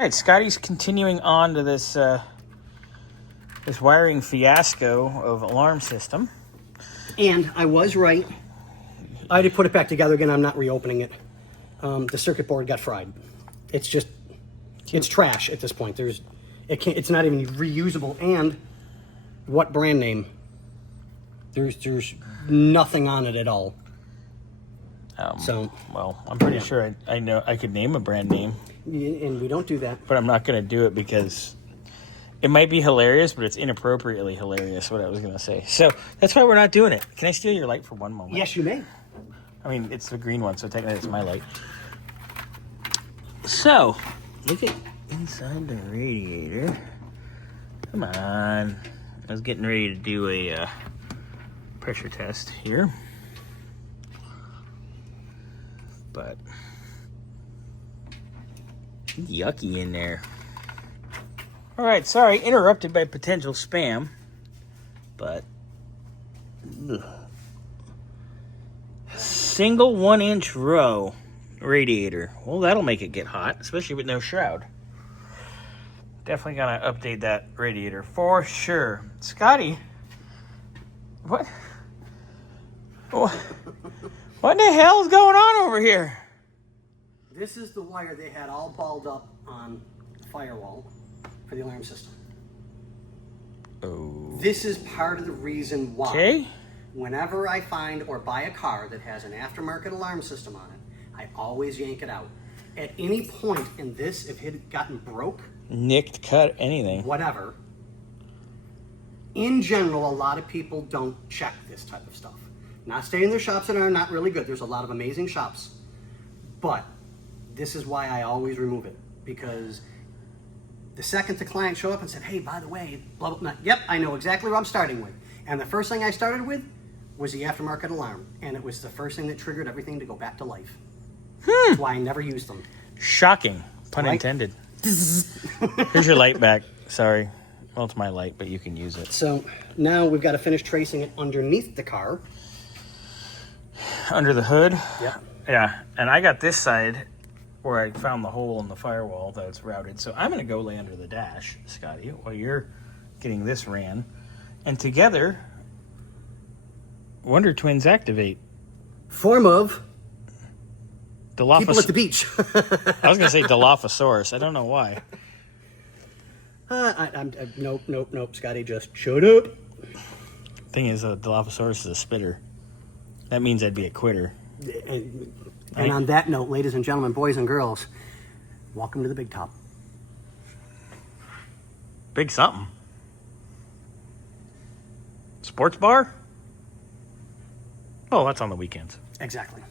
All right, Scotty's continuing on to this this wiring fiasco of alarm system. And I was right. I had to put it back together again. I'm not reopening it. The circuit board got fried. It's just, it's trash at this point. It's not even reusable. And what brand name? There's nothing on it at all. Well, I'm pretty sure I know I could name a brand name. And we don't do that. But I'm not going to do it because it might be hilarious, but it's inappropriately hilarious, what I was going to say. So that's why we're not doing it. Can I steal your light for one moment? Yes, you may. I mean, it's the green one, so technically it's my light. So, look at inside the radiator. Come on. I was getting ready to do a pressure test here. But yucky in there. All right, sorry, interrupted by potential spam, but ugh. Single 1-inch row radiator. Well, that'll make it get hot, especially with no shroud. Definitely gonna update that radiator for sure. Scotty, what in the hell is going on over here? This is the wire they had all balled up on the firewall for the alarm system. Oh. This is part of the reason why. Okay. Whenever I find or buy a car that has an aftermarket alarm system on it, I always yank it out. At any point in this, if it had gotten broke, Nicked, cut, anything. whatever, in general, a lot of people don't check this type of stuff. Not staying in their shops that are not really good. There's a lot of amazing shops. But this is why I always remove it. Because the second the client show up and said, hey, by the way, blah, blah, blah. Yep, I know exactly what I'm starting with. And the first thing I started with was the aftermarket alarm. And it was the first thing that triggered everything to go back to life. That's why I never used them. Shocking. Pun Right? intended. Here's your light back. Sorry. Well, it's my light, but you can use it. So now we've got to finish tracing it underneath the car. Under the hood? Yeah. Yeah. And I got this side where I found the hole in the firewall that it's routed. So I'm going to go lay under the dash, Scotty, while you're getting this ran. And together, Wonder Twins activate. Form of Dilophosaurus. people at the beach. I was going to say Dilophosaurus. I don't know why. Nope, Scotty, just shut up. Thing is, Dilophosaurus is a spitter. That means I'd be a quitter. And on that note, ladies and gentlemen, boys and girls, welcome to the Big Top. Big something. Sports bar? Oh, that's on the weekends. Exactly.